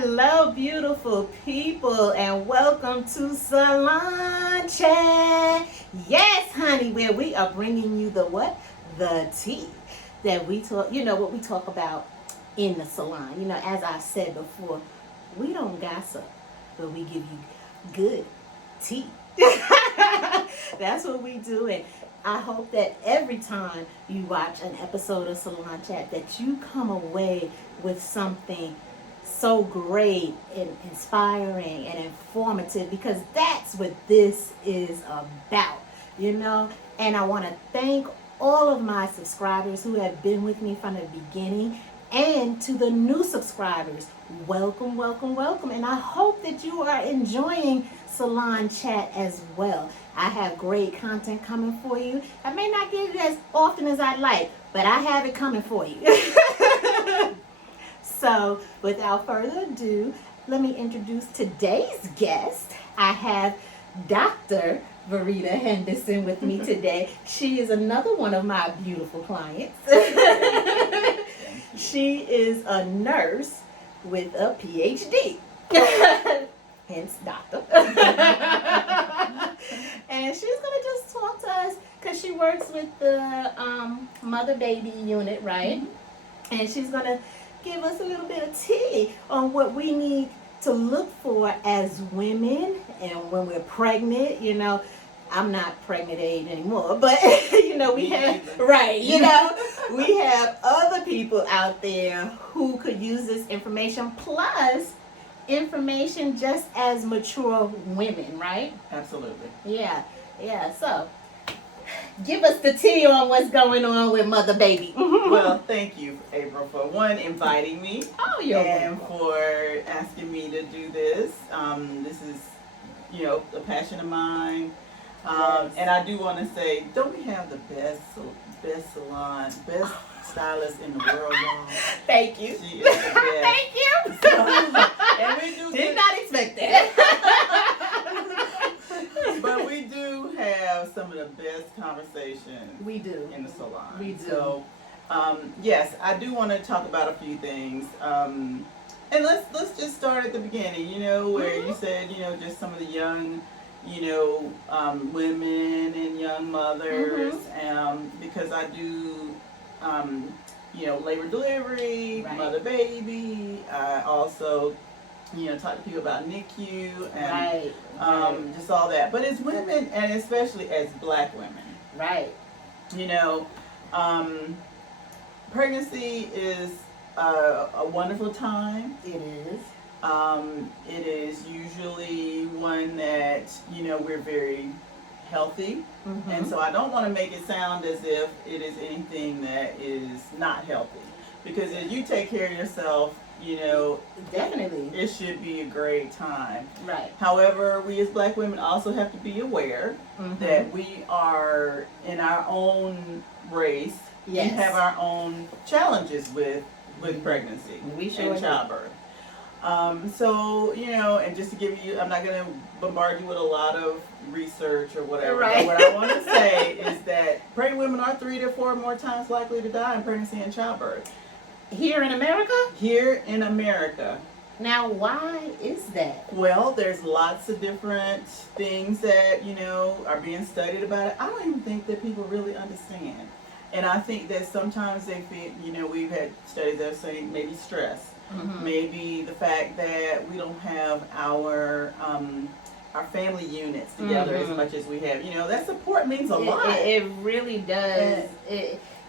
Hello, beautiful people, and welcome to Salon Chat. Yes, honey, where we are bringing you the what? The tea that we talk, what we talk about in the salon. As I said before, we don't gossip, but we give you good tea. That's what we do. And I hope that every time you watch an episode of Salon Chat that you come away with something so great and inspiring and informative, because that's what this is about. And I want to thank all of my subscribers who have been with me from the beginning, and to the new subscribers, welcome, welcome, welcome. And I hope that you are enjoying Salon Chat as well. I have great content coming for you. I may not get it as often as I'd like, but I have it coming for you. So, without further ado, let me introduce today's guest. I have Dr. Verita Henderson with me today. She is another one of my beautiful clients. She is a nurse with a PhD. Hence, doctor. And she's going to just talk to us because she works with the mother-baby unit, right? Mm-hmm. And she's going to give us a little bit of tea on what we need to look for as women and when we're pregnant. I'm not pregnant age anymore, but we have we have other people out there who could use this information, plus information just as mature women, right? Absolutely. Yeah. So give us the tea on what's going on with mother baby. Well, thank you, April, for inviting me. Oh, you're and welcome. For asking me to do this. This is, a passion of mine. Yes. And I do want to say, don't we have the best salon, best stylist in the world, y'all? Thank you. She is the best. Thank you. And we do did not expect that. But we do have some of the best conversations. We do. In the salon. We do. So, yes, I do want to talk about a few things. And let's just start at the beginning. Where you said, just some of the young, women and young mothers. Because I do, labor delivery, right. mother baby. I also talk to people about NICU and right. Just all that. But as women, and especially as Black women, right. Pregnancy is a wonderful time. It is. It is usually one that we're very healthy, and so I don't want to make it sound as if it is anything that is not healthy, because as you take care of yourself, definitely it should be a great time. Right. However, we as Black women also have to be aware that we are in our own race. Yes. We have our own challenges with pregnancy and childbirth. So, and just to give you, I'm not going to bombard you with a lot of research or whatever. Right. But what I want to say is that pregnant women are 3 to 4 more times likely to die in pregnancy and childbirth. Here in America? Here in America. Now, why is that? Well, there's lots of different things that, are being studied about it. I don't even think that people really understand. And I think that sometimes they feel, we've had studies that are saying maybe stress. Maybe the fact that we don't have our family units together as much as we have. That support means a lot. It really does.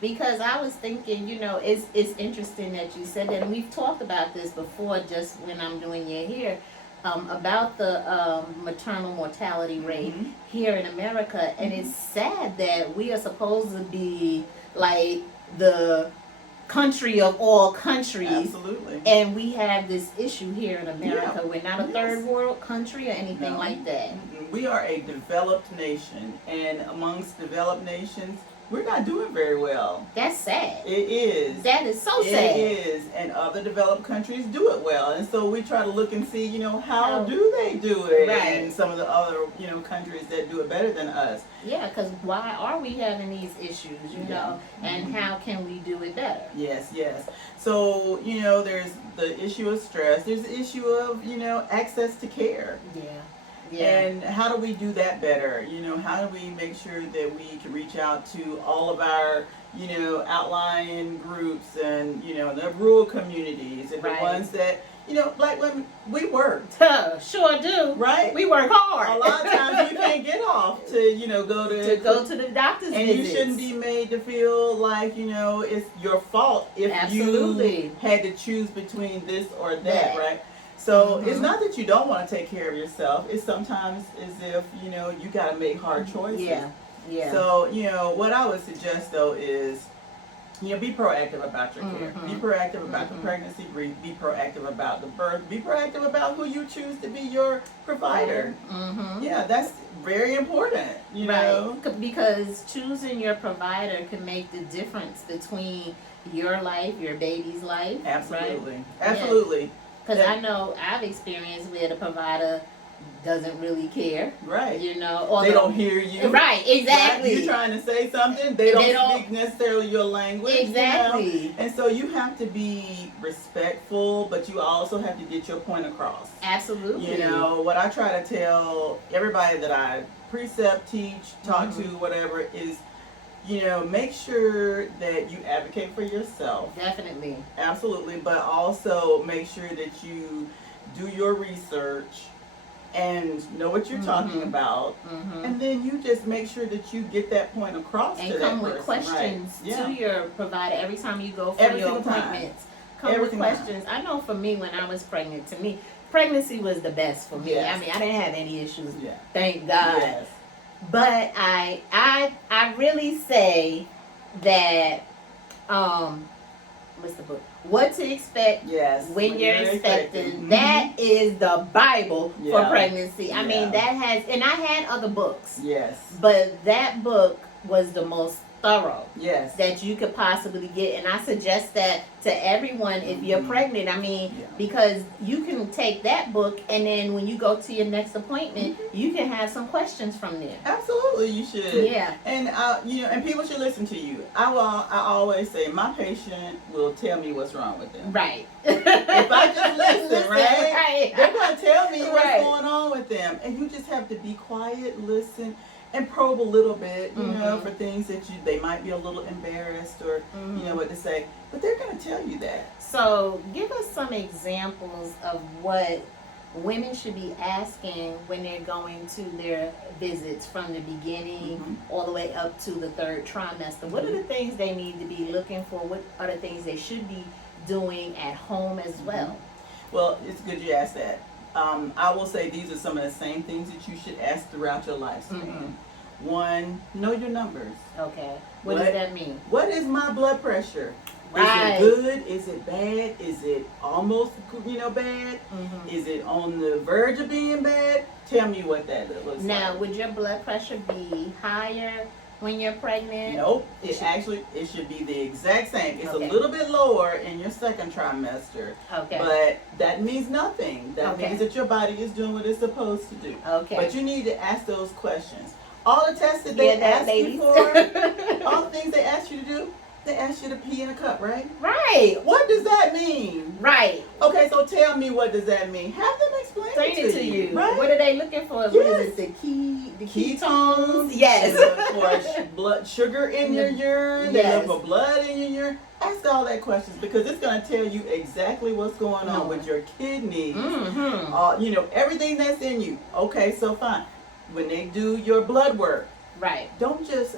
Because I was thinking, it's interesting that you said that, and we've talked about this before, just when I'm doing your hair, about the maternal mortality rate here in America, and it's sad that we are supposed to be like the country of all countries. Absolutely. And we have this issue here in America. Yeah. We're not a third world country or anything like that. We are a developed nation, and amongst developed nations, we're not doing very well. That's sad. It is. That is so sad. It is, and other developed countries do it well, and so we try to look and see, how do they do it, Right. and some of the other, countries that do it better than us. Yeah, because why are we having these issues, know, and how can we do it better? Yes, yes. So, there's the issue of stress. There's the issue of, access to care. Yeah. Yeah. And how do we do that better? How do we make sure that we can reach out to all of our, outlying groups and, the rural communities and Right. the ones that, Black women, we worked. Sure do. Right? We work hard. A lot of times you can't get off to, go to the doctor's and visits. you shouldn't be made to feel like, it's your fault if Absolutely. you had to choose between this or that, right? So it's not that you don't want to take care of yourself. It's sometimes as if, you got to make hard choices. Yeah. Yeah. So, what I would suggest though is, be proactive about your care. Be proactive about the pregnancy. Be proactive about the birth. Be proactive about who you choose to be your provider. Yeah, that's very important. You know, because choosing your provider can make the difference between your life, your baby's life. Absolutely, right? absolutely. Because I know I've experienced where the provider doesn't really care. Right. Or they don't hear you. Right, exactly. Right? You're trying to say something, they don't speak necessarily your language. Exactly. And so you have to be respectful, but you also have to get your point across. Absolutely. What I try to tell everybody that I precept, teach, talk to, whatever, is, make sure that you advocate for yourself. Definitely. Absolutely. But also make sure that you do your research and know what you're talking about, and then you just make sure that you get that point across and to that come person. with questions right. to your provider every time you go for Every your single time. appointments. Come Every with single questions. I know for me, when I was pregnant, to me, pregnancy was the best for me. Yes. I mean, I didn't have any issues. Yeah. Thank God. Yes. But I really say that what's the book? What to expect Yes. when you're expecting. Mhm. That is the Bible for Yeah. pregnancy. I mean, Yeah. that has, and I had other books, Yes. but that book was the most thorough Yes. that you could possibly get, and I suggest that to everyone if you're pregnant. I mean, because you can take that book, and then when you go to your next appointment, you can have some questions from there. Absolutely, you should. Yeah. And and people should listen to you. I always say my patient will tell me what's wrong with them. Right. If I just listen, right? They're gonna tell me what's Right. going on with them, and you just have to be quiet, listen, and probe a little bit, for things that they might be a little embarrassed or what to say, but they're gonna tell you that. So, give us some examples of what women should be asking when they're going to their visits from the beginning all the way up to the third trimester. What are the things they need to be looking for? What are the things they should be doing at home as well? Well, it's good you asked that. I will say these are some of the same things that you should ask throughout your lifespan. One, know your numbers. Okay. What does that mean? What is my blood pressure? Right. Is it good? Is it bad? Is it almost, bad? Is it on the verge of being bad? Tell me what that looks like. Now, would your blood pressure be higher when you're pregnant? Nope. It should be the exact same. It's Okay. a little bit lower in your second trimester. Okay. But that means nothing. That Okay. means that your body is doing what it's supposed to do. Okay. But you need to ask those questions. All the tests that they Yeah, that, ask ladies. you for, all the things they ask you to do, they ask you to pee in a cup, right? Right. What does that mean? Right. Okay, so tell me, what does that mean? Have them explain It to you. Right? What are they looking for? Yes. What is it? The ketones? Yes. They look for blood sugar in your urine. They Yes. look for blood in your urine. Ask all that questions because it's going to tell you exactly what's going on with your kidneys. Everything that's in you. Okay, so fine. When they do your blood work, Right. don't just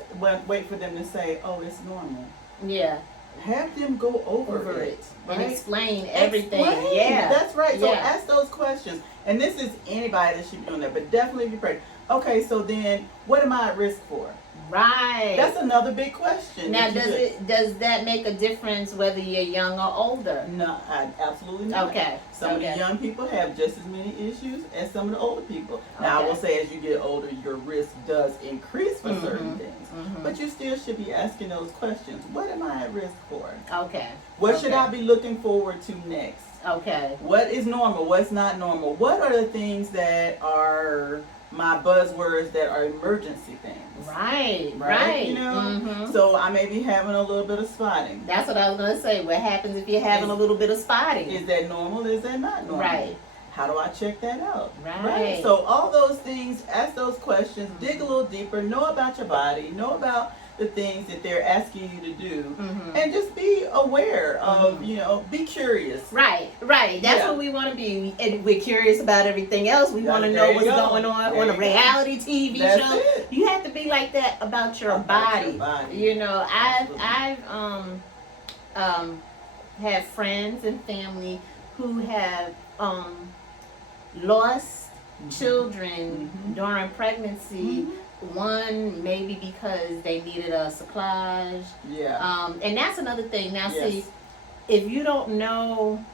wait for them to say, "Oh, it's normal." Yeah. Have them go over it. And Right? explain everything. Explain. Yeah. That's right. So Yeah. ask those questions. And this is anybody that should be doing that, but definitely if you're pregnant. Okay, so then what am I at risk for? Right. That's another big question. Now, does that make a difference whether you're young or older? No, absolutely not. Okay. Some of the young people have just as many issues as some of the older people. Now, I will say, as you get older, your risk does increase for certain things, but you still should be asking those questions. What am I at risk for? Okay. What should I be looking forward to next? Okay. What is normal? What's not normal? What are the things that are my buzzwords that are emergency things? Right. You know, so I may be having a little bit of spotting. That's what I was gonna say. What happens if you're having a little bit of spotting? Is that normal? Is that not normal? Right. How do I check that out? Right. So all those things, ask those questions, dig a little deeper, know about your body, know about the things that they're asking you to do, and just be aware of, you know, be curious. Right. That's what we want to be. And we're curious about everything else. We want to know what's going on a reality TV show. It. You have to be like that about your body. You know, I've have friends and family who have lost children during pregnancy. One maybe because they needed a cerclage. And that's another thing. Now, see, if you don't know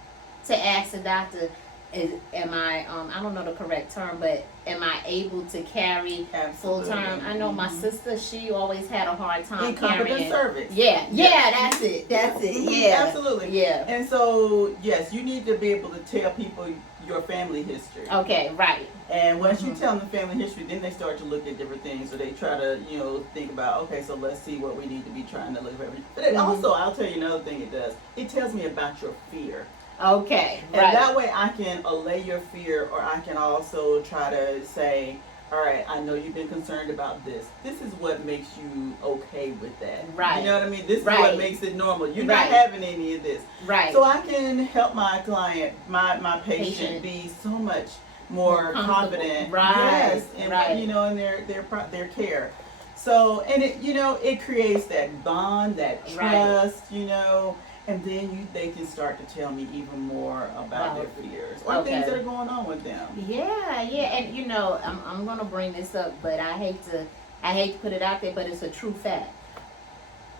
to ask the doctor, am I I don't know the correct term, but am I able to carry full term? I know my sister, she always had a hard time carrying. Cervix. That's it. Yeah. Absolutely. Yeah. And so, yes, you need to be able to tell people your family history. Okay, right. And once you tell them the family history, then they start to look at different things. So they try to, you know, think about, okay, so let's see what we need to be trying to look for. But it also, I'll tell you another thing it does. It tells me about your fear. Okay, and that way I can allay your fear, or I can also try to say, all right, I know you've been concerned about this. This is what makes you okay with that. Right. You know what I mean? This is what makes it normal. You're not having any of this. Right. So I can help my client, my patient be so much more confident. Yes. And you know, in their care. So, and it, you know, it creates that bond, that trust, you know. And then they can start to tell me even more about their fears or things that are going on with them. Yeah. And you know, I'm gonna bring this up, but I hate to put it out there, but it's a true fact.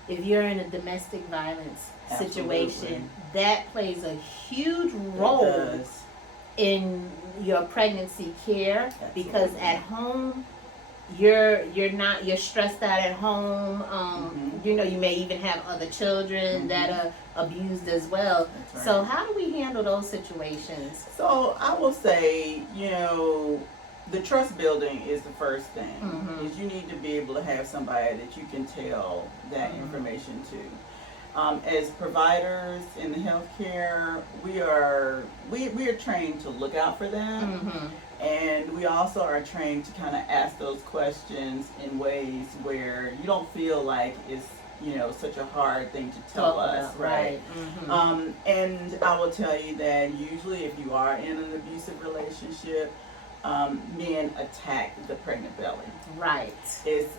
If you're in a domestic violence situation, that plays a huge role in your pregnancy care, because at home you're stressed out at home. You know, you may even have other children that are abused as well. So how do we handle those situations? So I will say, you know, the trust building is the first thing. Is you need to be able to have somebody that you can tell that information to. As providers in the healthcare, we are trained to look out for them. And we also are trained to kind of ask those questions in ways where you don't feel like it's, you know, such a hard thing to tell us, right? And I will tell you that usually if you are in an abusive relationship, men attack the pregnant belly. Right. It's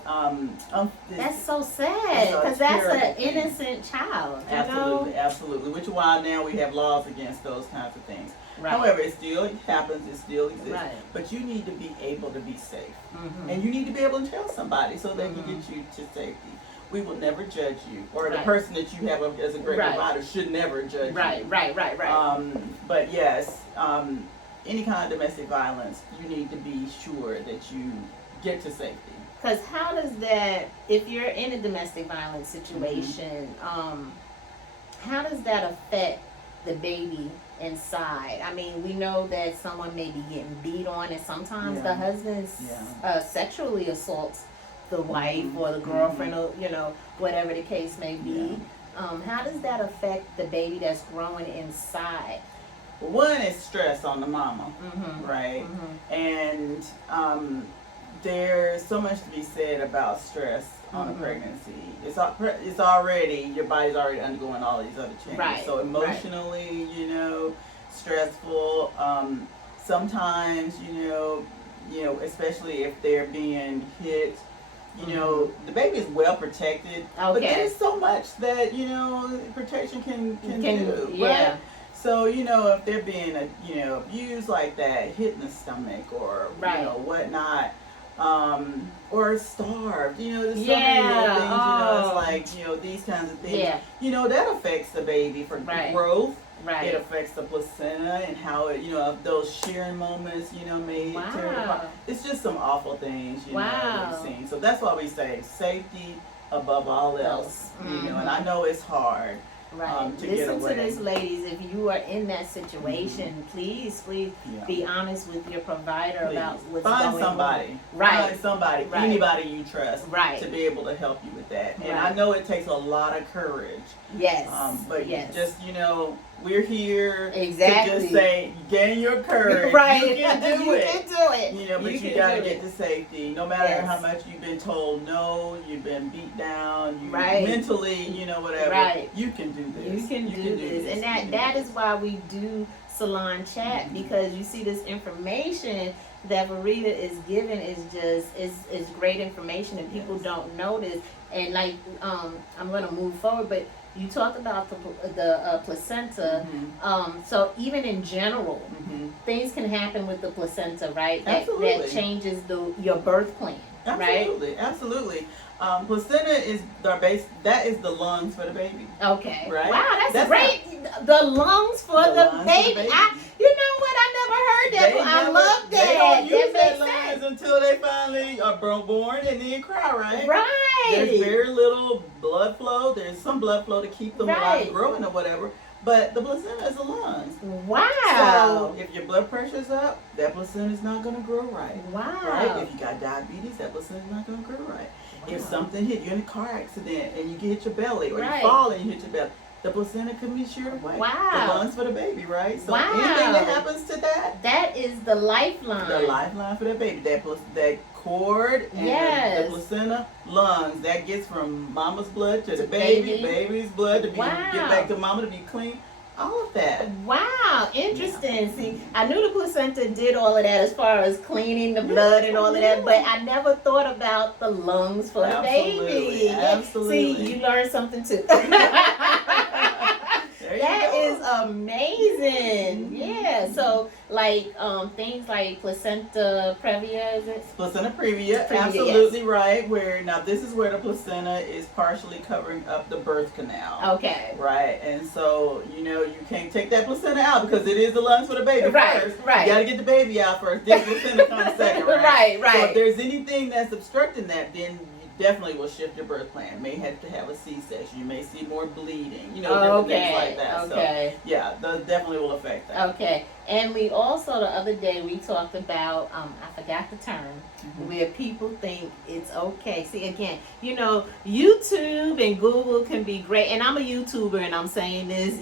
that's so sad, because that's an innocent child. Absolutely. Which is why now we have laws against those kinds of things. However, it still happens, it still exists. But you need to be able to be safe. And you need to be able to tell somebody so they can get you to safety. We will never judge you, or the person that you have as a great provider should never judge you. Right. But yes, any kind of domestic violence, you need to be sure that you get to safety. Because how does that, if you're in a domestic violence situation, how does that affect the baby inside? I mean, we know that someone may be getting beat on, and sometimes the husband sexually assaults the wife or the girlfriend, or, you know, whatever the case may be. How does that affect the baby that's growing inside? One is stress on the mama, right? And there's so much to be said about stress on a pregnancy. It's already, your body's already undergoing all these other changes. So emotionally, you know, stressful. Sometimes, you know, especially if they're being hit, you know, the baby is well protected. But there's so much that, you know, protection can do. Yeah. Right? So, you know, if they're being, abused like that, hit in the stomach or, you know, whatnot, or starved. There's so many little things. It's like these kinds of things. Yeah. That affects the baby for Right. growth. Right. It affects the placenta and how it, those shearing moments, may tear it apart. It's just some awful things, Wow. we've seen. So that's why we say safety above all else. And I know it's hard. Right. To get Listen away. to this, ladies. If you are in that situation, please Yeah. be honest with your provider Please. about what's Find going somebody. on. Right. Find somebody, Right. anybody you trust, Right. to be able to help you with that. And Right. I know it takes a lot of courage. Yes. But yes. just we're here Exactly. to just say, gain your courage. Right. You can do you it. can do it. But you can gotta do get it. to safety. No matter Yes. how much you've been told no, you've been beat down, you Right. mentally, whatever. Right. You can do this. You can do this. And that is why we do Salon Chat, because you see this information that Verita is giving is great information, and people don't notice. And like I'm gonna move forward, but you talked about the placenta. So even in general, things can happen with the placenta, right? That changes your birth plan, right? Absolutely. Placenta is our base. That is the lungs for the baby. Okay. Right. Wow, that's great. The lungs for the baby. You know what? I never heard that. I love that. They don't use that their makes sense. lungs until they finally are born and then cry, right? Right. There's very little blood flow. There's some blood flow to keep them alive, growing or whatever. But the placenta is the lungs. Wow. So if your blood pressure's up, that placenta is not going to grow right. Wow. Right? If you got diabetes, that placenta is not going to grow right. Wow. If something hit you in a car accident and you hit your belly, or you fall and you hit your belly, the placenta can be sheared away. Wow. The lungs for the baby, right? So anything that happens to that is the lifeline. The lifeline for that baby. That cord and the placenta, lungs, that gets from mama's blood to the baby's blood to get back to mama to be clean. All of that. Wow, interesting. See, I knew the placenta did all of that as far as cleaning the blood and all of that, but I never thought about the lungs for the baby. Absolutely. See, you learned something too. That is amazing. Yeah. So like things like placenta previa, is it? Placenta previa, absolutely right. Now this is where the placenta is partially covering up the birth canal. Okay. Right. And so you can't take that placenta out because it is the lungs for the baby first. Right. You gotta get the baby out first. Then the placenta comes second. Right. Right. So if there's anything that's obstructing that, then definitely will shift your birth plan. May have to have a C-section. You may see more bleeding. Different things like that. Okay. So yeah, that definitely will affect that. Okay. And we also, the other day, we talked about, I forgot the term, where people think it's okay. See, again, YouTube and Google can be great. And I'm a YouTuber and I'm saying this,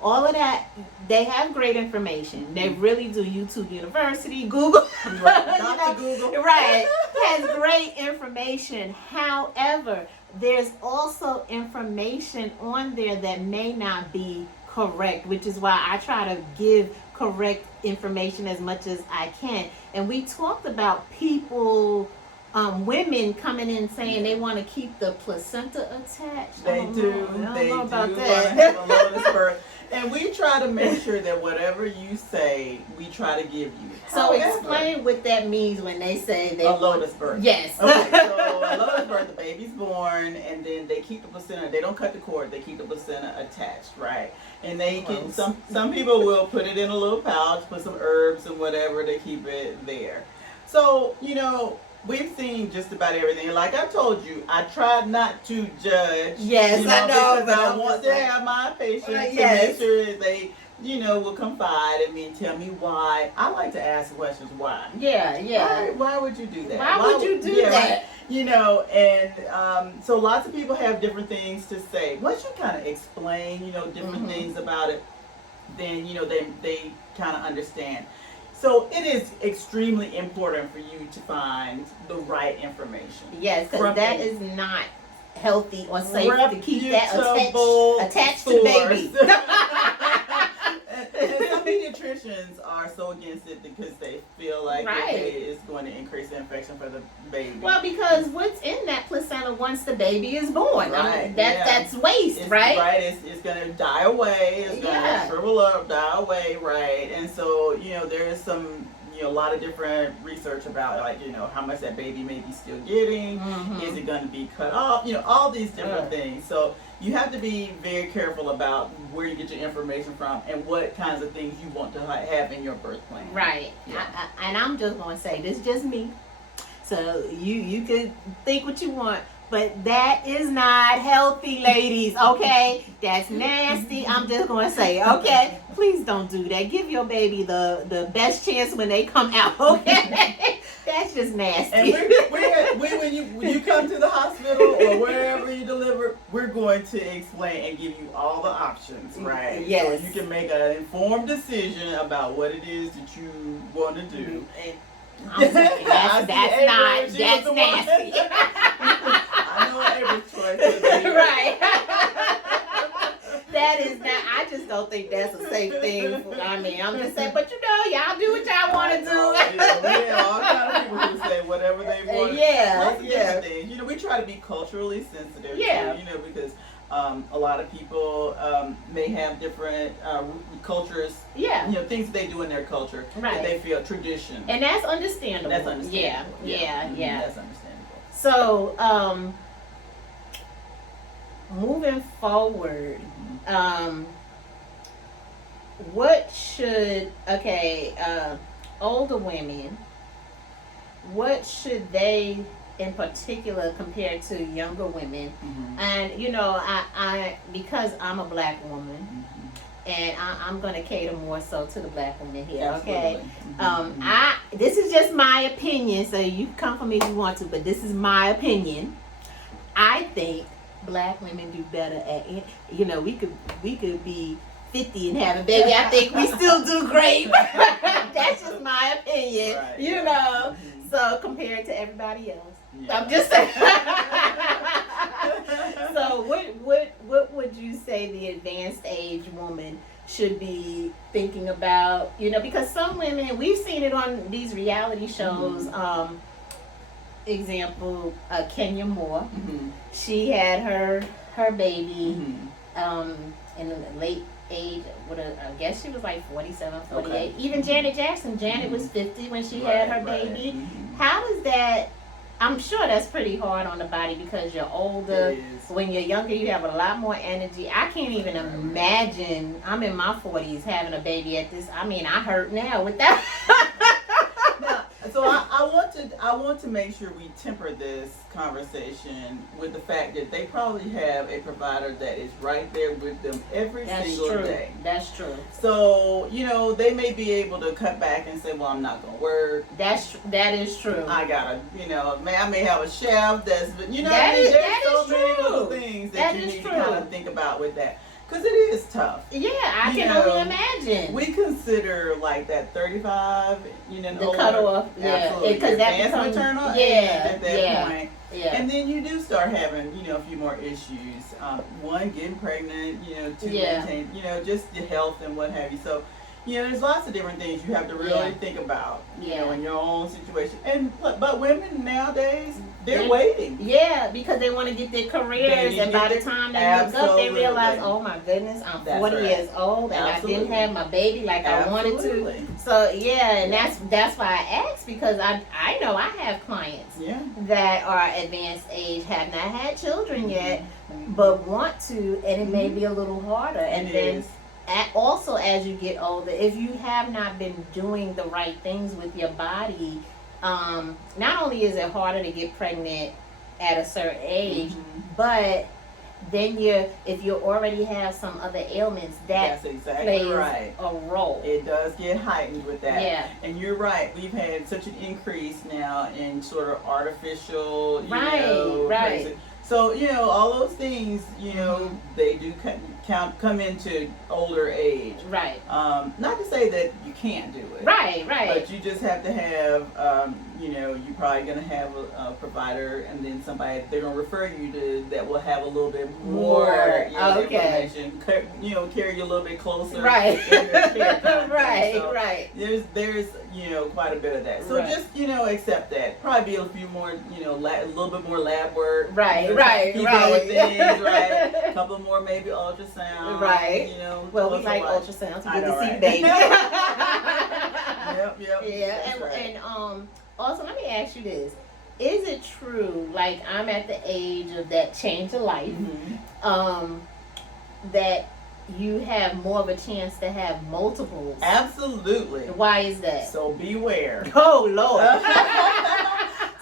all of that, they have great information. They really do. YouTube University, Google. Dr. Google. Right. Has great information. However, there's also information on there that may not be correct, which is why I try to give correct information as much as I can. And we talked about people, women coming in saying they want to keep the placenta attached. They do. They do want to have a lotus birth. And we try to make sure that whatever you say, we try to give you. So explain what that means when they say they a lotus birth. Yes. Okay, so a lotus birth, the baby's born, and then they keep the placenta. They don't cut the cord. They keep the placenta attached, right? And they can some people will put it in a little pouch, put some herbs and whatever to keep it there. So we've seen just about everything. Like I told you, I tried not to judge. Yes, I know. Because I want to have my patients to make sure that they, will confide in me and tell me why. I like to ask questions. Why? Yeah. Why would you do that? Why would you do that? Right? So lots of people have different things to say. Once you kind of explain, different things about it, then, they kind of understand. So it is extremely important for you to find the right information. Yes, because that is not healthy or safe to keep that attached to baby. And some pediatricians are so against it because they feel like it is going to increase the infection for the baby. Well, because what's in that placenta once the baby is born? Right. I mean, that's waste, right? Right. It's going to die away. It's going to shrivel up, die away, right? And so, there is some, a lot of different research about like how much that baby may be still getting. Mhm. Is it going to be cut off? All these different things. So you have to be very careful about where you get your information from and what kinds of things you want to have in your birth plan. Right. Yeah. And I'm just going to say, this is just me. So you could think what you want, but that is not healthy, ladies, okay? That's nasty. I'm just going to say, okay? Please don't do that. Give your baby the best chance when they come out, okay? That's just nasty. And when you come to the hospital or wherever you deliver, we're going to explain and give you all the options, right? Yes. So you can make an informed decision about what it is that you want to do. I'm saying, that's nasty. I know every choice. Right. That is not. I just don't think that's a safe thing. I'm just saying, but y'all do what y'all want to do. Yeah, all kind of people who say whatever they want. Yeah, Lots of different things. We try to be culturally sensitive. Yeah. Too, because a lot of people may have different cultures. Yeah. Things they do in their culture that they feel tradition. And that's understandable. That's understandable. Yeah. That's understandable. So, moving forward, what should older women, what should they in particular compare to younger women? And I because I'm a black woman, and I'm gonna cater more so to the black women here. Absolutely. Okay. This is just my opinion, so you can come for me if you want to, but this is my opinion. I think black women do better at it. We could be 50 and have a baby. I think we still do great. That's just my opinion. Right. So compared to everybody else. Yeah. I'm just saying. So what would you say the advanced age woman should be thinking about? Because some women, we've seen it on these reality shows. Example, Kenya Moore. She had her baby in the late age. I guess she was like 47, 48. Okay. Even Janet Jackson. Janet was 50 when she had her baby. How does that? I'm sure that's pretty hard on the body because you're older. When you're younger, you have a lot more energy. I can't even imagine. I'm in my 40s having a baby at this. I hurt now with that. So I want to make sure we temper this conversation with the fact that they probably have a provider that is right there with them every single day. That's true. So they may be able to cut back and say, "Well, I'm not gonna work." That is true. I gotta, I may have a chef that's, there's so many little things that you need to kind of think about with that. Because it is tough. Yeah, I can only imagine. We consider like that 35, the older, cutoff. Absolutely. Because that becomes maternal age at that point. Yeah. And then you do start having, a few more issues. One, getting pregnant, to maintain, just the health and what have you. So, there's lots of different things you have to really think about, in your own situation. But women nowadays, they're waiting. Yeah, because they want to get their careers, and by the time they look up, they realize, oh my goodness, I'm 40 years old, and I didn't have my baby like I wanted to. So and that's why I asked, because I know I have clients that are advanced age, have not had children yet, but want to, and it may be a little harder. And then also, as you get older, if you have not been doing the right things with your body, not only is it harder to get pregnant at a certain age, but then if you already have some other ailments, that plays a role. It does get heightened with that. Yeah. And you're right. We've had such an increase now in sort of artificial, Right. So, all those things, they do come into older age. Right. Not to say that you can't do it. Right. But you just have to have, you're probably going to have a provider, and then somebody they're going to refer you to that will have a little bit more information. Carry you a little bit closer. Right. In your care context. Right. There's quite a bit of that. So just accept that. Probably be a few more, a little bit more lab work. Right. Keep up with things, right? A couple more maybe ultrasound. Right. Well, we like ultrasounds ultrasounds. We get to see the baby. Yep. Yeah, That's right. and also let me ask you this: is it true? Like I'm at the age of that change of life, that you have more of a chance to have multiples. Absolutely. Why is that? So beware. Oh Lord.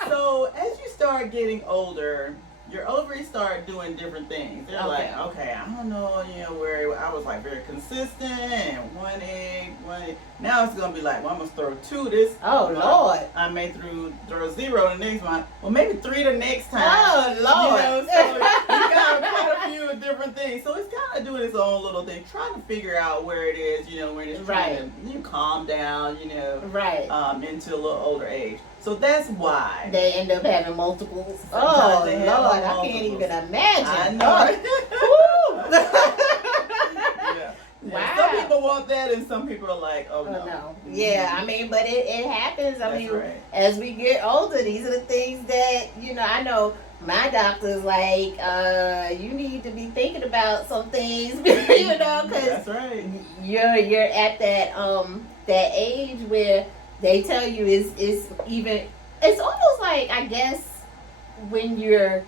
So as you start getting older, your ovaries start doing different things. They're like, okay, I don't know, where I was like very consistent and one egg. Now it's gonna be like, well, I'm gonna throw 2 this. Oh Lord. I may throw 0 the next month. Well, maybe 3 the next time. Oh Lord. So you got quite a few different things. So it's kind of doing its own little thing, trying to figure out where it is, when it's trying to calm down, into a little older age. So that's why they end up having multiples. Sometimes Lord, I can't even imagine. I know. Yeah. Wow. Some people want that, and some people are like, "Oh no." Yeah, I mean, but it happens. That's right. As we get older, these are the things that I know. My doctor's like, you need to be thinking about some things, because that's right. You're at that age where they tell you it's almost like, I guess, when you're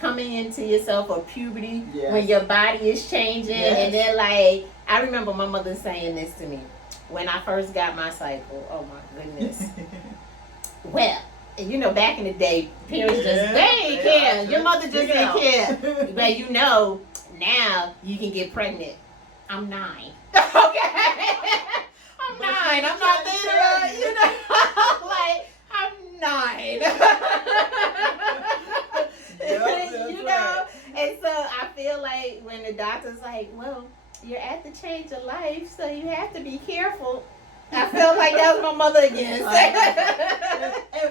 coming into yourself or puberty, when your body is changing, and they're like, I remember my mother saying this to me when I first got my cycle. Oh my goodness. Well, back in the day, parents they didn't care. Your mother just didn't care. But now you can get pregnant. I'm 9. Okay. I'm 9. I'm not there. Like, I'm 9. Right. And so I feel like when the doctor's like, well, you're at the change of life, so you have to be careful. I felt like that was my mother again.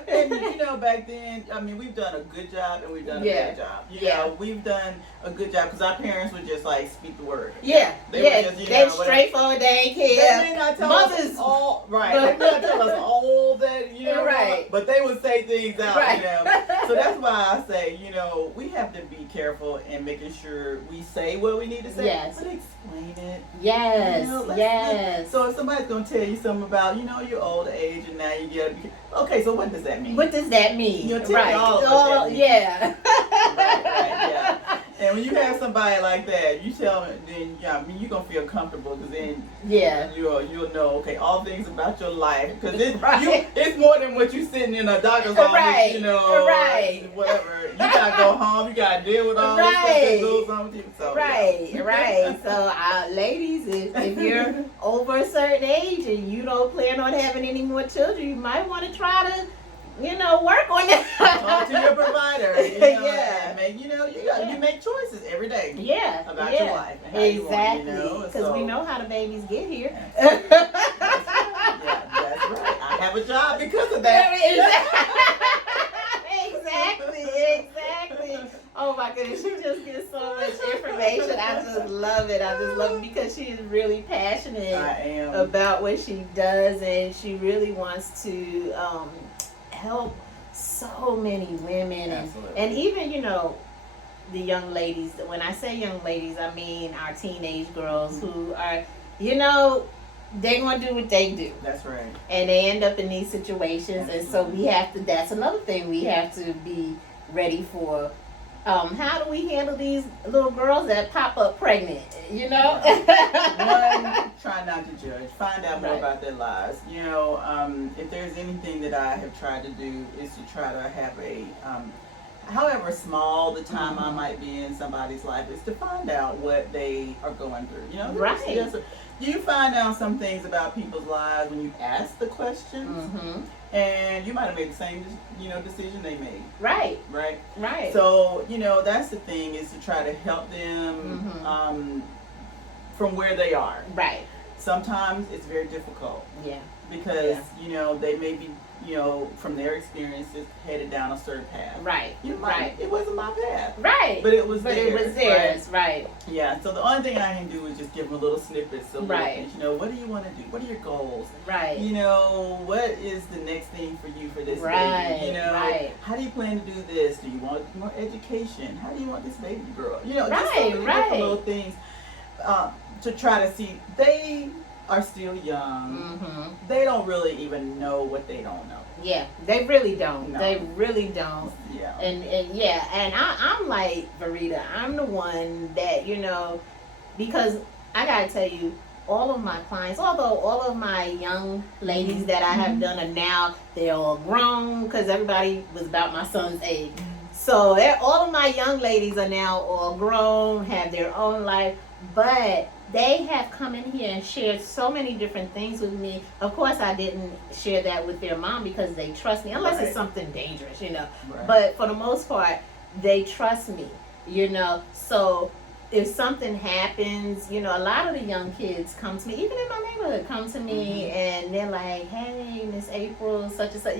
And back then, I mean, we've done a good job and we've done a bad job. You know, we've done a good job because our parents would just like speak the word. Yeah, they were just, they're straightforward. They ain't care. They may not tell us all, right? They may not tell us all that, right? But they would say things out, right. So that's why I say, we have to be careful in making sure we say what we need to say. Yes. But explain it. Yes. Yes. So if somebody's gonna tell you something about, your old age and now you get okay, so what does that mean? What does that mean? Tell me all of what that means. Yeah. right. And when you have somebody like that, you tell them, then you're gonna feel comfortable because then you'll know, okay, all things about your life, because it's more than what you sitting in a doctor's office, whatever. You gotta go home, you gotta deal with all this stuff that goes on with you. So, right. So, ladies, if you're over a certain age and you don't plan on having any more children, you might want to try to work on that. Talk to your provider. And make, you make choices every day. About your life. And how exactly. You want, because we know how the babies get here. That's right. I have a job because of that. Exactly. Oh my goodness, she just gets so much information. I just love it because she is really passionate about what she does, and she really wants to help so many women and even the young ladies. When I say young ladies, I mean our teenage girls who are they're gonna do what they do. That's right. And they end up in these situations. And so we have to, that's another thing we have to be ready for. How do we handle these little girls that pop up pregnant? One, try not to judge. Find out more about their lives. If there's anything that I have tried to do is to try to have a, however small the time I might be in somebody's life, is to find out what they are going through. You find out some things about people's lives when you ask the questions, and you might have made the same, decision they made. Right. So, that's the thing, is to try to help them from where they are. Right. Sometimes it's very difficult. Yeah. Because they may be, from their experiences, headed down a certain path. Right. It wasn't my path. Right. But it was theirs. Right. Yeah. So the only thing I can do is just give them a little snippet. So what do you want to do? What are your goals? Right. What is the next thing for you for this baby? How do you plan to do this? Do you want more education? How do you want this baby to grow up? Just so many different little things to try to see. are still young. Mm-hmm. They don't really even know what they don't know. Yeah, they really don't. No. They really don't. Yeah. And yeah, and I'm like Verita. I'm the one that because I gotta tell you, all of my clients, although all of my young ladies that I have done are now, they're all grown because everybody was about my son's age. So all of my young ladies are now all grown, have their own life, but they have come in here and shared so many different things with me. Of course, I didn't share that with their mom because they trust me, unless it's something dangerous, Right. But for the most part, they trust me, So if something happens, a lot of the young kids come to me, even in my neighborhood, come to me and they're like, "Hey, Miss April, such and such,"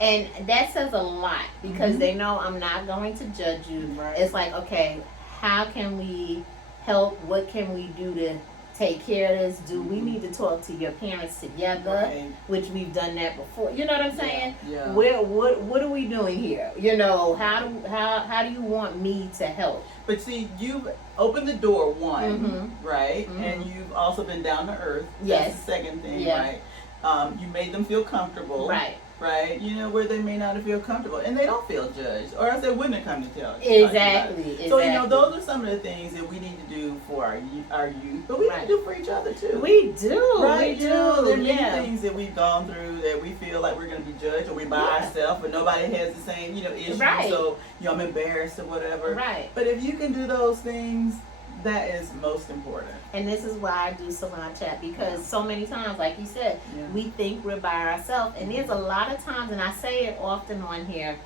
and that says a lot because they know I'm not going to judge you. Right. It's like, okay, how can we help? What can we do to take care of this? Do we need to talk to your parents together? Right. Which we've done that before. You know what I'm saying? Yeah. What are we doing here? How do you want me to help? But see, you've opened the door, one, Mhm. right? Mhm. And you've also been down to earth. Yes. That's the second thing, Yeah. right? You made them feel comfortable. Right. Right? Where they may not feel comfortable. And they don't feel judged. Or else they wouldn't have come to tell you. Exactly. So, those are some of the things that we need to do for our youth. But we need to do for each other, too. We do. Right? We do. There are many Yeah. things that we've gone through that we feel like we're going to be judged or we by ourselves, but nobody has the same, issues. Right. So, I'm embarrassed or whatever. Right. But if you can do those things, that is most important. And this is why I do Salon Chat, because so many times, like you said, Yeah. we think we're by ourselves. And there's a lot of times, and I say it often on here,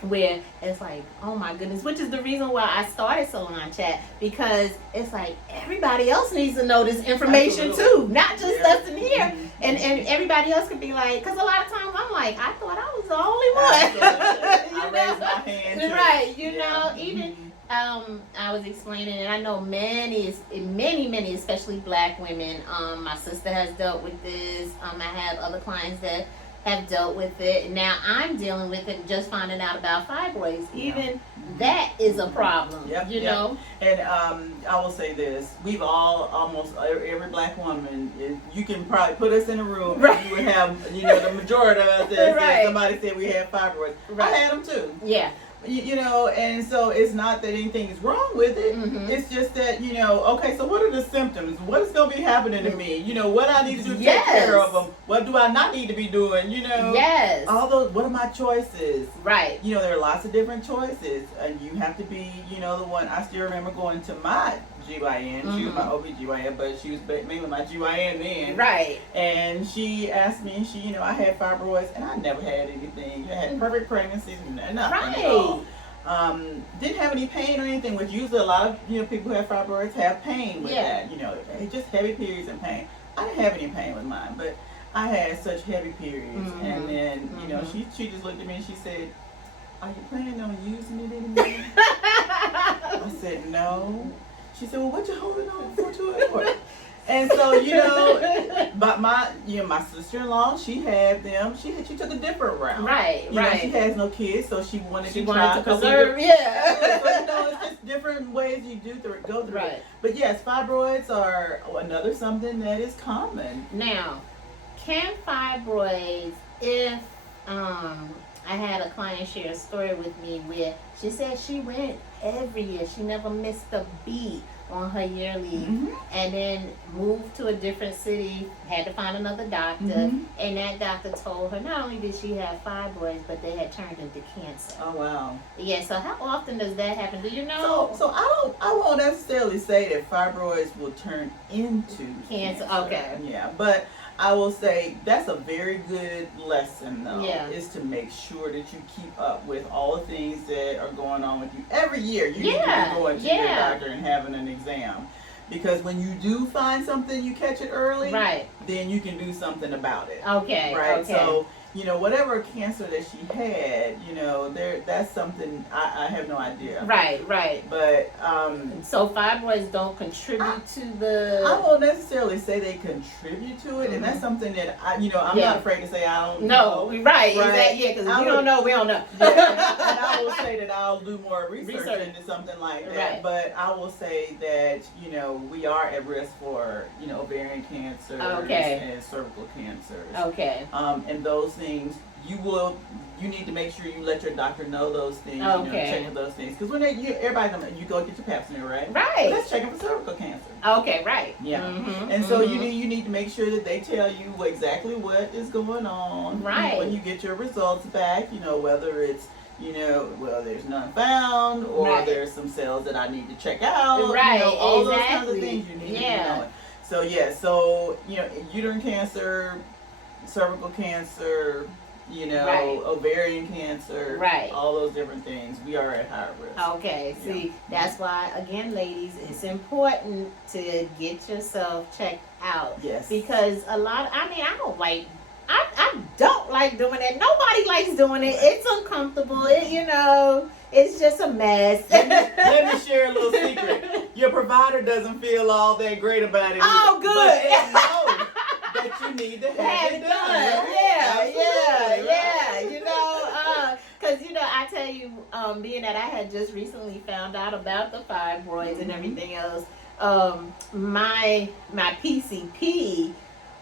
where it's like, oh my goodness, which is the reason why I started Salon Chat, because it's like everybody else needs to know this information too, not just us in here. And everybody else could be like, because a lot of times I'm like, I thought I was the only one. I raised my hand too. Right, Yeah. even I was explaining, and I know many, especially black women. My sister has dealt with this. I have other clients that have dealt with it. Now I'm dealing with it, just finding out about fibroids. Even that is a problem, Yep, you know? And I will say this: we've all, almost every black woman, you can probably put us in a room, Right. and you would have, the majority of us that Right. somebody said we had fibroids. Right. I had them too. Yeah. And so it's not that anything is wrong with it. Mhm. It's just that, okay, so what are the symptoms? What is going to be happening to me? What I need to do to Yes. take care of them? What do I not need to be doing? Yes. All those, what are my choices? Right. There are lots of different choices, and you have to be, the one. I still remember going to my GYN. She was my OBGYN, but she was mainly my GYN then. Right. And she asked me, I had fibroids, and I never had anything. I had perfect pregnancies, nothing at all. Didn't have any pain or anything, which usually a lot of people who have fibroids have pain with that. Just heavy periods and pain. I didn't have any pain with mine, but I had such heavy periods, and then she just looked at me and she said, "Are you planning on using it anymore?" I said, "No." She said, "Well, what you holding on to it for?" And so, but my sister-in-law, she had them. She took a different route. Right. She has no kids, so she wanted She to wanted try to a couple preserve. Yeah. So, it's just different ways you go through Right. it. But yes, fibroids are another something that is common. Now, can fibroids, if I had a client share a story with me where she said she went every year, she never missed a beat on her yearly, and then moved to a different city, had to find another doctor, and that doctor told her not only did she have fibroids, but they had turned into cancer. Oh wow. Yeah, so how often does that happen? Do you know? So I won't necessarily say that fibroids will turn into Cancer, okay. Yeah, but I will say that's a very good lesson, though. Yeah. Is to make sure that you keep up with all the things that are going on with you. Every year you need to be going to your doctor and having an exam. Because when you do find something, you catch it early, Right. then you can do something about it. Okay. Right? Okay. So whatever cancer that she had, that's something I have no idea. Right, right. But so fibroids don't contribute to the. I won't necessarily say they contribute to it, and that's something that I'm not afraid to say I don't know. Right, exactly. Yeah, because we don't know, we don't know. Yeah, and I will say that I'll do more research into something like that. Right. But I will say that we are at risk for ovarian cancer and cervical cancers. Okay. And those things you need to make sure you let your doctor know those things. Check for those things because when everybody you go get your Pap smear, right? Right. Well, that's checking for cervical cancer. Okay, right. Yeah. And so you need to make sure that they tell you exactly what is going on. Right. When you get your results back, whether it's there's none found, or there's some cells that I need to check out. Right. All those kinds of things you need to be knowing. So uterine cancer, cervical cancer, ovarian cancer, all those different things, we are at higher risk. Okay, see, that's why, again, ladies, it's important to get yourself checked out. Yes. Because I don't like doing it. Nobody likes doing it. It's uncomfortable. It's just a mess. Let me share a little secret. Your provider doesn't feel all that great about it. Oh, good. But they know that you need to have it done. Right? Because I tell you, being that I had just recently found out about the fibroids and everything else, my PCP,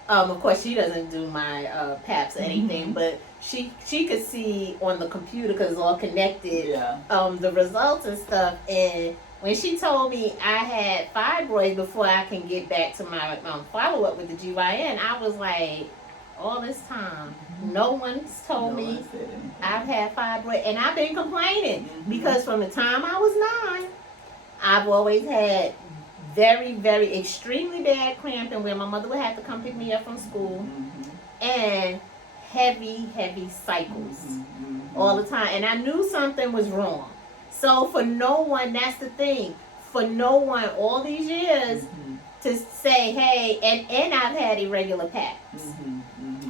of course she doesn't do my PAPs or anything, but she could see on the computer because it's all connected. The results and stuff, and when she told me I had fibroids before I can get back to my follow-up with the GYN, I was like, all this time, no one's told me I've had fibroids, and I've been complaining because from the time I was 9, I've always had very, very extremely bad cramping where my mother would have to come pick me up from school, and heavy cycles all the time, and I knew something was wrong. So for no one, that's the thing, for no one all these years to say, hey, and I've had irregular PAPs.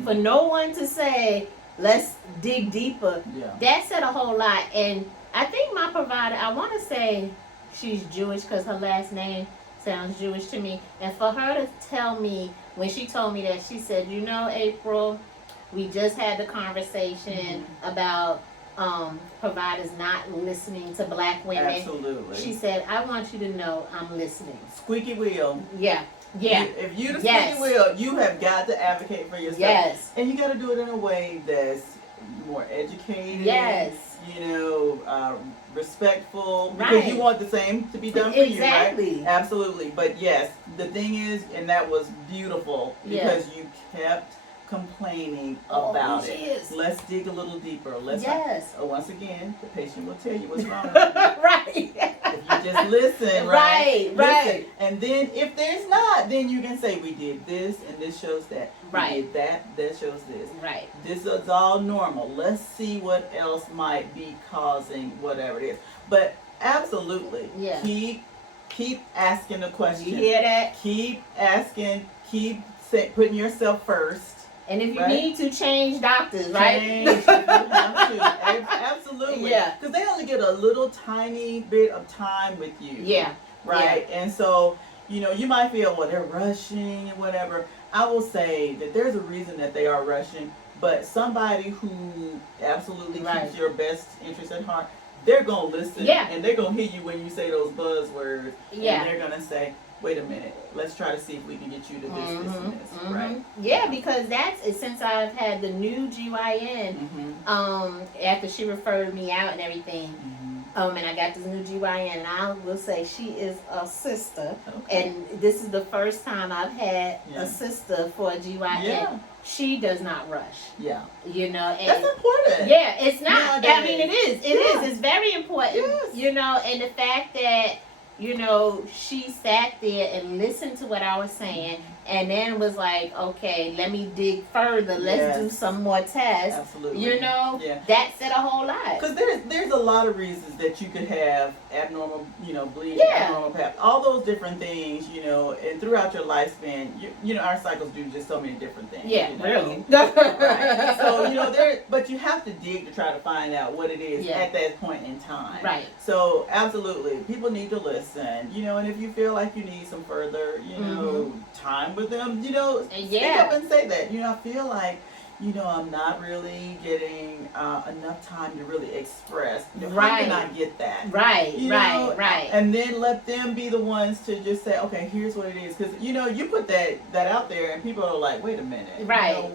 For no one to say, let's dig deeper, that said a whole lot. And I think my provider, I want to say she's Jewish because her last name sounds Jewish to me. And for her to tell me, when she told me that, she said, April, we just had the conversation about providers not listening to black women. Absolutely. She said, I want you to know I'm listening. Squeaky wheel. Yeah. If you the squeaky wheel, you have got to advocate for yourself. Yes. And you got to do it in a way that's more educated. Yes. Respectful. Because you want the same to be done for you, right? Absolutely. But yes, the thing is, and that was beautiful because you kept complaining about it. Let's dig a little deeper. Once again, the patient will tell you what's wrong with you. Right. If you just listen, listen. And then if there's not, then you can say, we did this and this shows that. We did that shows this. Right. This is all normal. Let's see what else might be causing whatever it is. But absolutely, keep asking the question. You hear that? Keep asking, putting yourself first. And if you need to change doctors, right? Change if you have to. Absolutely. Yeah. Because they only get a little tiny bit of time with you. Yeah. Right? Yeah. And so, you might feel, well, they're rushing and whatever. I will say that there's a reason that they are rushing, but somebody who absolutely keeps your best interest at heart, they're going to listen. Yeah. And they're going to hear you when you say those buzzwords. Yeah. And they're going to say, wait a minute, let's try to see if we can get you to this, this, and this, right? Yeah, because that's, since I've had the new GYN, after she referred me out and everything, and I got this new GYN, and I will say she is a sister, and this is the first time I've had a sister for a GYN. Yeah. She does not rush. Yeah. And that's important. Yeah, it's not. I mean, it is. It is. It's very important. Yes. And the fact that she sat there and listened to what I was saying, and then was like, okay, let me dig further. Let's do some more tests. Absolutely. Yeah. That said a whole lot. Because there's a lot of reasons that you could have abnormal, bleeding, Yeah. abnormal pap, all those different things, and throughout your lifespan, our cycles do just so many different things. Yeah, really. Right. So, but you have to dig to try to find out what it is Yeah. at that point in time. Right. So, absolutely, people need to listen, and if you feel like you need some further, time with them, speak up and say that. I feel like, I'm not really getting enough time to really express. Right. How can I get that? Right, right. And then let them be the ones to just say, okay, here's what it is. Because, you put that out there and people are like, wait a minute. Right.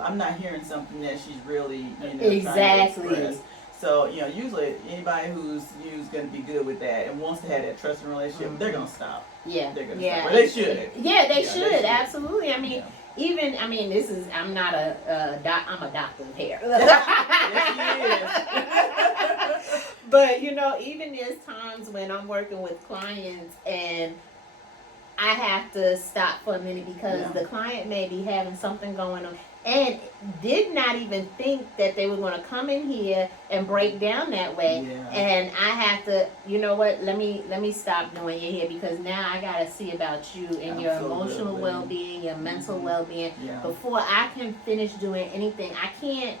I'm not hearing something that she's really, Exactly. trying to express. So, usually anybody who's going to be good with that and wants to have that trusting relationship, they're going to stop. Yeah. They're going to stop. Or they should. Yeah, they should. Absolutely. I mean, I'm not I'm a doctor of hair. Yes, he is. But, even there's times when I'm working with clients and I have to stop for a minute because the client may be having something going on and did not even think that they were going to come in here and break down that way. Yeah. And I have to, let me stop doing your hair because now I got to see about you and your emotional well-being, your mental well-being. Yeah. Before I can finish doing anything, I can't.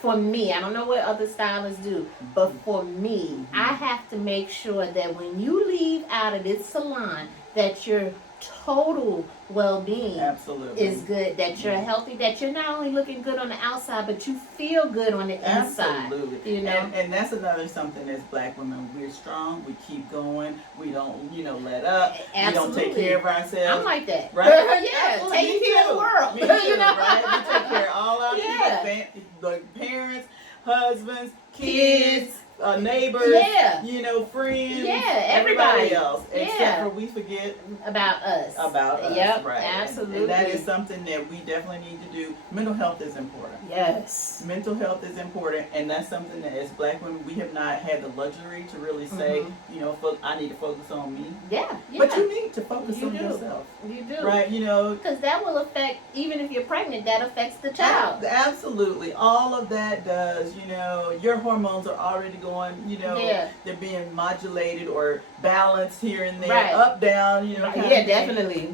For me, I don't know what other stylists do, but for me, I have to make sure that when you leave out of this salon, that your total well-being Absolutely. is good, that you're healthy, that you're not only looking good on the outside, but you feel good on the inside. Absolutely. And that's another something as Black women, we're strong, we keep going, we don't, let up, Absolutely. we don't take care of ourselves. I'm like that. Right? Yeah, taking care of the world. Me too, right? We take care of all our people, like parents, husbands, kids, neighbors, friends, everybody else, except for we forget about us. Yep, right. Absolutely. And that is something that we definitely need to do. Mental health is important. Yes. Mental health is important, and that's something that as Black women, we have not had the luxury to really say, I need to focus on me. Yeah. But you need to focus on yourself. You do. Right, Because that will affect, even if you're pregnant, that affects the child. Absolutely. All of that does, your hormones are already going, they're being modulated or balanced here and there, up, down, definitely.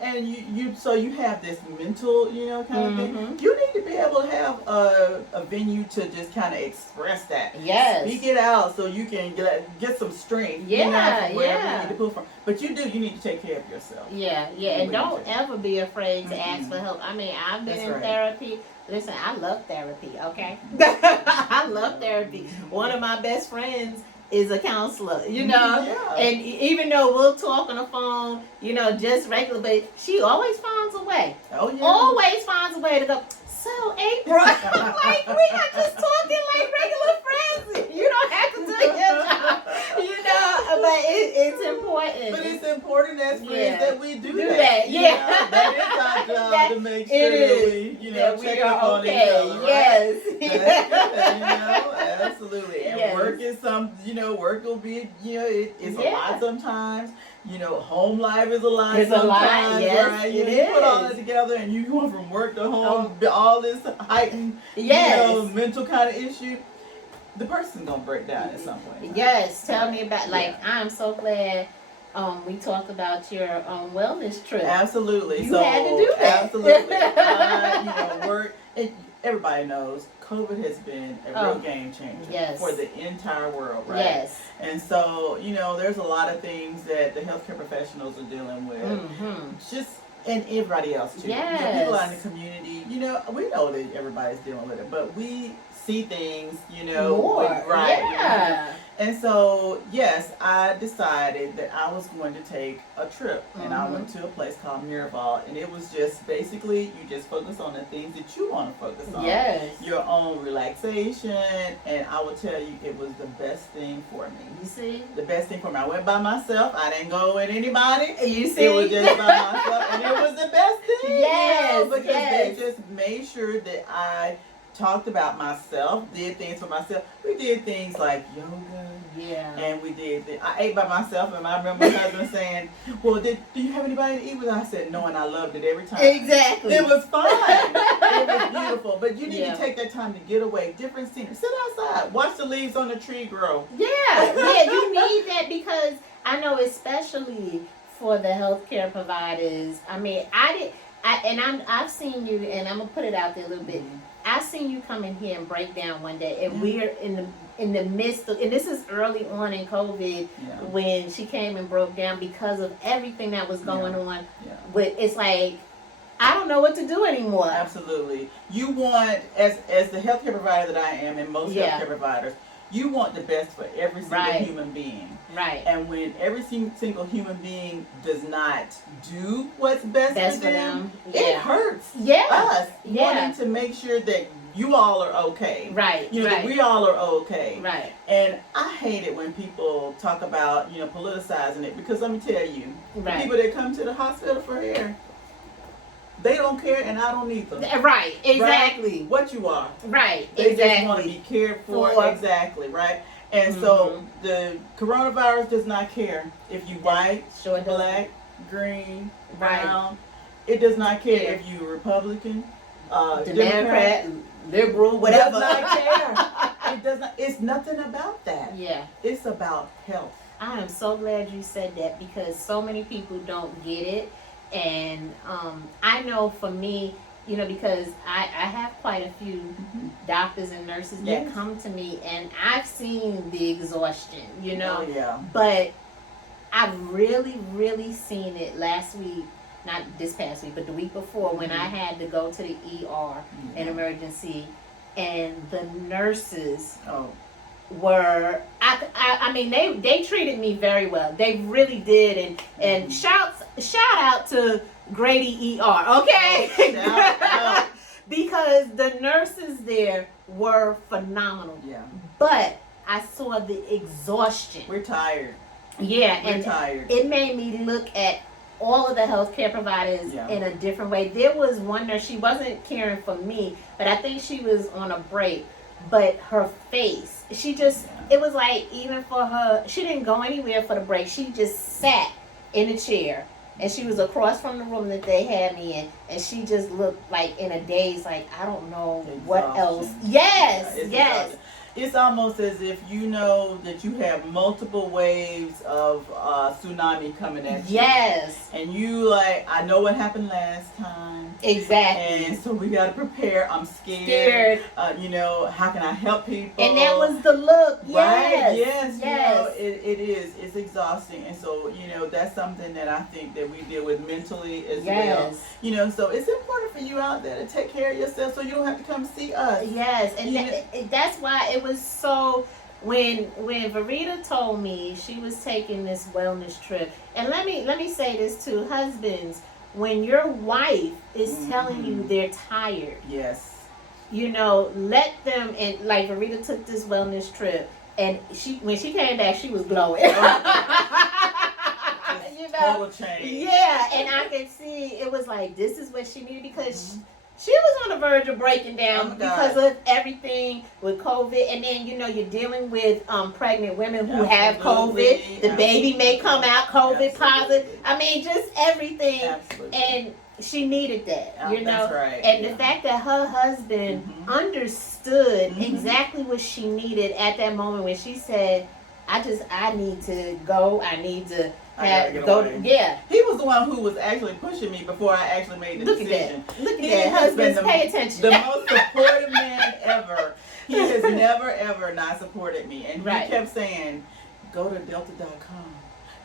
And so you have this mental, kind of thing. You need to be able to have a venue to just kind of express that. Yes. Speak it out so you can get some strength. From wherever you need to pull from. But you need to take care of yourself. Yeah. And don't ever be afraid to ask for help. I mean, I've been in therapy. Listen, I love therapy, okay? I love therapy. One of my best friends is a counselor, and even though we'll talk on the phone, just regular, but she always finds a way. Oh, yeah. Always finds a way to go, so April, like, we are just talking like regular friends. You don't have to do your job, but it's important. But it's important as friends that we do that. That is our job to make sure that we, check up on each other. Right? Yes. Absolutely. And work is work will be, it's a lot sometimes. Home life is a lot sometimes, yes, right? It you put all that together and you go from work to home, all this heightened, mental kind of issue. The person's gonna break down at some point. Yes, tell me about I'm so glad we talked about your wellness trip. Absolutely. You had to do that. Absolutely. Work. Everybody knows COVID has been a real game changer for the entire world, right? Yes. And so, there's a lot of things that the healthcare professionals are dealing with. And everybody else too. Yes. People out in the community, we know that everybody's dealing with it, but we see things, more. Right. Yeah. And so, yes, I decided that I was going to take a trip, and I went to a place called Miraval, and it was just basically you just focus on the things that you want to focus on. Yes. Your own relaxation, and I will tell you, it was the best thing for me. You see? The best thing for me. I went by myself. I didn't go with anybody. You see? It was just by myself, and it was the best thing. Yes. Because they just made sure that I talked about myself, did things for myself. We did things like yoga. Yeah. And we did. I ate by myself, and I remember my husband saying, "Well, do you have anybody to eat with?" I said, "No," and I loved it every time. Exactly. It was fun. It was beautiful. But you need Yeah. to take that time to get away, different scenery. Sit outside, watch the leaves on the tree grow. Yeah, you need that because I know, especially for the healthcare providers. I mean, I've seen you, and I'm gonna put it out there a little bit. I've seen you come in here and break down one day, and we're in the midst of, and this is early on in COVID when she came and broke down because of everything that was going on. Yeah. With it's like I don't know what to do anymore. Absolutely. You want, as the healthcare provider that I am, and most healthcare providers, you want the best for every single human being. Right. And when every single human being does not do what's best for them, it hurts us wanting to make sure that you all are okay. Right. That we all are okay. Right. And I hate it when people talk about, politicizing it, because let me tell you, the people that come to the hospital for hair, they don't care, and I don't either. Right, exactly. Right? What you are. Right, they just want to be cared for. Exactly, right? And so the coronavirus does not care if you white, black, green, brown. It does not care if you're Republican, Democrat, liberal, whatever. It does not care. It does not. It's nothing about that. Yeah. It's about health. I am so glad you said that because so many people don't get it. And I know for me, because I have quite a few doctors and nurses that come to me, and I've seen the exhaustion, Oh, yeah. But I've really, really seen it last week, not this past week, but the week before when I had to go to the ER, an emergency, and the nurses were, I mean, they treated me very well. They really did. And shout out to Grady ER, okay? Shout out. Because the nurses there were phenomenal. Yeah. But I saw the exhaustion. We're tired. Yeah, We're tired. It made me look at all of the healthcare providers in a different way. There was one nurse, she wasn't caring for me, but I think she was on a break. But her face, it was like, even for her, she didn't go anywhere for the break. She just sat in a chair, and she was across from the room that they had me in, and she just looked like in a daze, like, I don't know what else. Yes, yes. It's almost as if you know that you have multiple waves of tsunami coming at you. Yes. And you I know what happened last time. Exactly. And so we got to prepare. I'm scared. How can I help people? And that was the look. Right? Yes. Yes. It is. It's exhausting. And so, that's something that I think that we deal with mentally as well. So it's important for you out there to take care of yourself so you don't have to come see us. Yes. And that's why it was so, when Verita told me she was taking this wellness trip, and let me say this to husbands, when your wife is telling you they're tired, let them, and like Verita took this wellness trip, and when she came back, she was glowing. Total change. Yeah, and I could see it was like, this is what she needed, because she was on the verge of breaking down because of everything with COVID. And then, you're dealing with pregnant women who have COVID. The baby may come out COVID positive. I mean, just everything. Absolutely. And she needed that, That's right. And the fact that her husband understood exactly what she needed at that moment when she said, I need to go. I need to go. Yeah. He was the one who was actually pushing me before I actually made the decision. Look at that. Husbands, pay attention. The most supportive man ever. He has never, ever not supported me. And he kept saying, go to delta.com.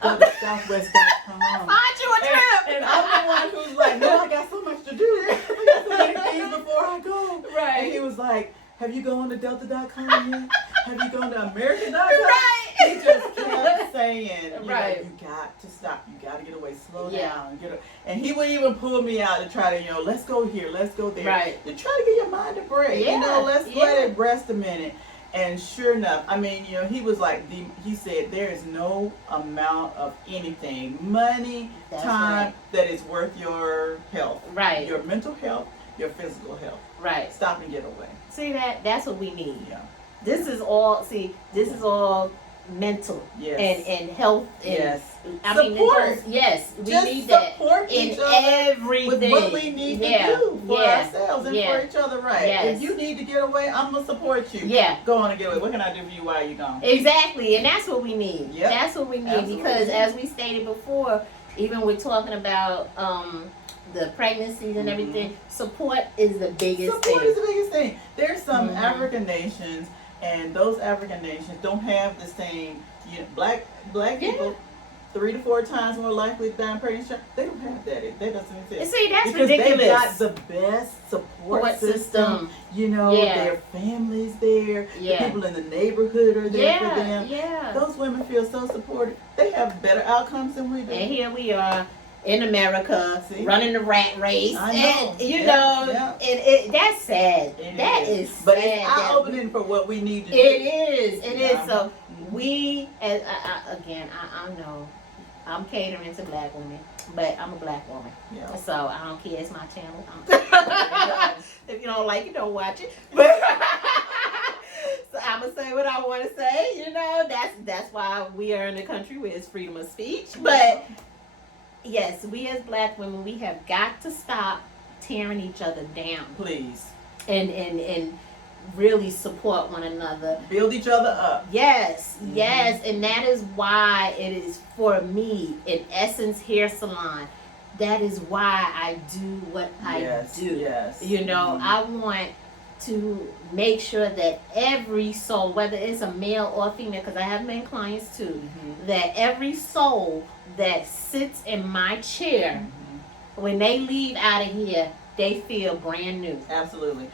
Go to southwest.com. Find you a trip. And I'm the one who's like, no, I got so much to do. I got so many things before I go. Right. And he was like, have you gone to delta.com yet? Have you gone to american.com? Right. He just kept saying, you got to stop. You got to get away. Slow down. And he would even pull me out to try to, let's go here. Let's go there. Right. To try to get your mind a break. Let's let it rest a minute. And sure enough, I mean, he was like, he said, there is no amount of anything, money, time, that is worth your health. Right. Your mental health, your physical health. Right. Stop and get away. See that? That's what we need. Yeah. This is all. See, this is all mental Yes. and health. And, Yes. I Support. mean, yes, we Just need that support in each other everything. with what we need to do for ourselves and for each other, right? Yes. If you need to get away, I'm gonna support you. Yeah. Go on and get away. What can I do for you while you're gone? Exactly, and that's what we need. Yep. That's what we need Absolutely. because, as we stated before, even we're talking about the pregnancies and everything. Support is the biggest Support thing. is the biggest thing. There's some Mhm. African nations, and those African nations don't have the same. Black people 3 to 4 times more likely to die in pregnancy. They don't have that. That doesn't And exist. see, that's Because ridiculous. they got the best support system. Their families there. Yeah. The people in the neighborhood are there for them. Yeah. Those women feel so supported. They have better outcomes than we do. And here we are in America, See? running the rat race, I know. and you Yeah, know, yeah. and that's sad. It That is. is sad. But it's that eye-opening for what we need to do. It is. It is. Yeah. So we, as I know, I'm catering to black women, but I'm a black woman, Yeah. so I don't care. It's my channel. If you don't like it, don't watch it. But so I'm gonna say what I want to say. That's why we are in a country where it's freedom of speech. But yes, we as black women, we have got to stop tearing each other down Please. and really support one another. Build each other up. Yes, Mhm. yes, and that is why it is for me, in Essence Hair Salon. That is why I do what I do. Yes. I want to make sure that every soul, whether it's a male or female, because I have male clients too, that every soul that sits in my chair, when they leave out of here, they feel brand new. Absolutely.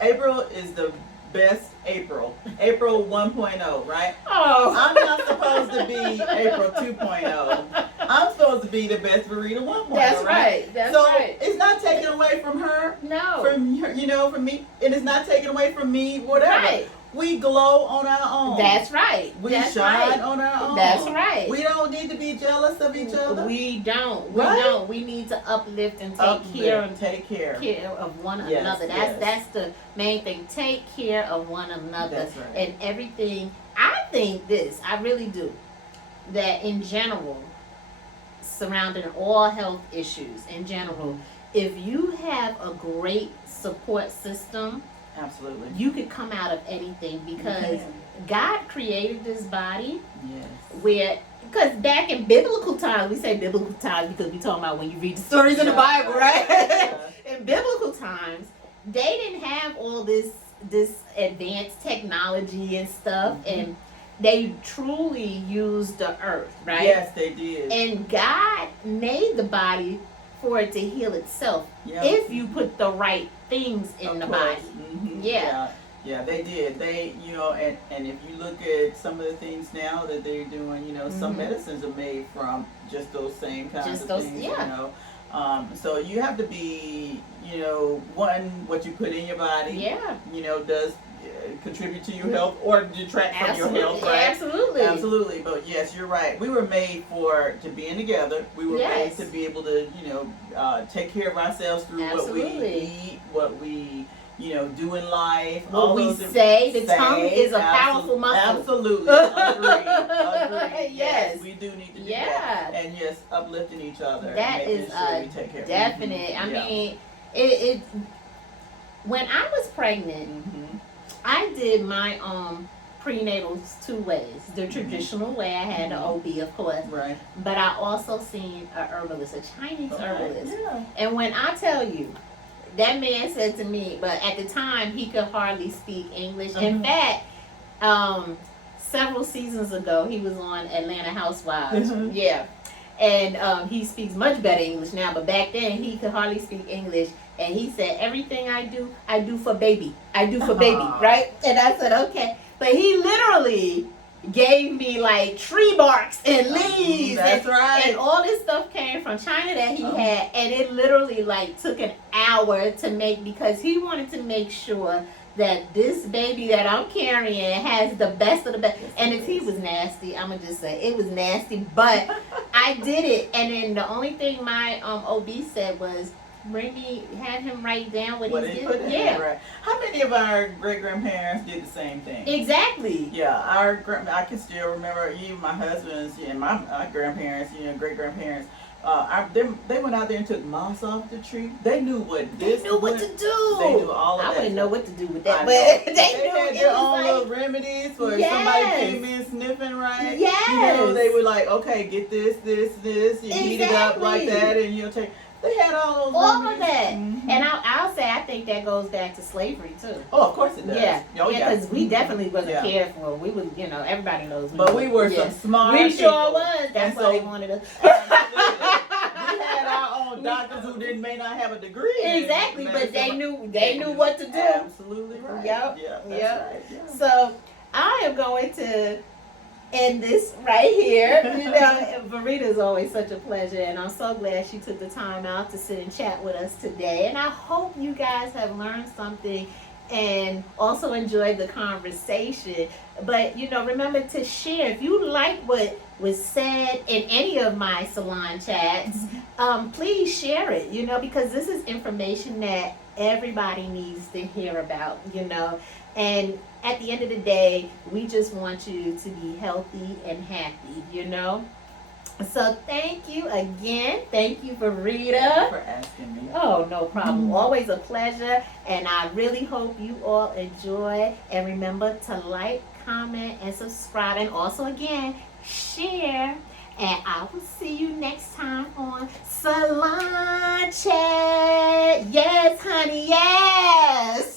April is the best April. April 1.0, right? Oh, I'm not supposed to be April 2.0. I'm supposed to be the best Verita 1.0. that's right. That's so right. it's not taken away from her, No. from her, from me. It is not taken away from me, whatever. Right. We glow on our own. That's right. We That's shine right. on our own. That's right. We don't need to be jealous of each other. We don't. We Right? don't. We need to uplift and take Uplift, care of take care. of one Yes, another. yes. That's the main thing. Take care of one another. That's right. And everything. I think this. I really do. That in general, surrounding all health issues in general, if you have a great support system, Absolutely. you could come out of anything because God created this body Yes. where, because back in biblical times, we say biblical times because we talking about when you read the stories in the Bible, right? In biblical times, they didn't have all this advanced technology and stuff, and they truly used the earth, right? Yes, they did. And God made the body for it to heal itself Yeah. if you put the right things in Of the course. body. Mhm. Yeah. Yeah, they did. They, and if you look at some of the things now that they're doing, some Mhm. medicines are made from just those same kinds Just of those- things, yeah. So you have to be, one, what you put in your body, Yeah. does contribute to your health or detract from your health, right? Absolutely. Absolutely, but yes, you're right. We were made to being together. We were Yes. made to be able to, take care of ourselves through what we Absolutely. eat, what we, do in life. What all we those say, the say, tongue is a powerful muscle. Absolutely, agreed. Yes. We do need to do Yeah. that. And yes, uplifting each other. That and making is sure we take care of definite. Mhm. I Yeah. mean, it. When I was pregnant, Mhm. I did my prenatals 2 ways. The traditional way, I had the OB, of course, Right. but I also seen a herbalist, a Chinese Okay. herbalist. Yeah. And when I tell you, that man said to me, but at the time he could hardly speak English. In fact, several seasons ago he was on Atlanta Housewives. Mhm. Yeah. And he speaks much better English now, but back then he could hardly speak English. And he said, everything I do for baby. I do for baby, right? And I said, okay. But he literally gave me like tree barks and leaves. That's right. And all this stuff came from China that he Oh. had. And it literally like took an hour to make because he wanted to make sure that this baby that I'm carrying has the best of the best. Yes, And it if he is. was nasty, I'm going to just say it was nasty. But I did it. And then the only thing my OB said was, have him write down what he he's put doing. in Yeah. there, right? How many of our great grandparents did the same thing? Exactly. Yeah, I can still remember even my husband's and my grandparents, great grandparents. They went out there and took moss off the tree. They knew what this. They knew what to do. They knew all of that. I wouldn't know what to do with that, but they they knew had it their was own like, little remedies for if somebody came in sniffing, right? Yes. They were like, okay, get this, you heat it up like that, and you'll take. They had all those all of that. Mm-hmm. And I'll say I think that goes back to slavery too. Oh, of course it does. Yeah, oh, yeah. Because we definitely wasn't cared for. We was, everybody knows. But we were some smart. We people. sure was. That's why they wanted us. We had our own doctors who may not have a degree. Exactly, but they knew what to do. Absolutely right. Yep. Yeah, that's right. Yeah. So I am going to end this right here. Verita is always such a pleasure, and I'm so glad she took the time out to sit and chat with us today. And I hope you guys have learned something and also enjoyed the conversation. But remember to share if you like what was said in any of my salon chats. Please share it. Because this is information that everybody needs to hear about. And at the end of the day, we just want you to be healthy and happy. So thank you again. Thank you, Verita. Thank you for asking me. Oh, no problem. Always a pleasure. And I really hope you all enjoy. And remember to like, comment, and subscribe. And also, again, share. And I will see you next time on Salon Chat. Yes, honey, yes.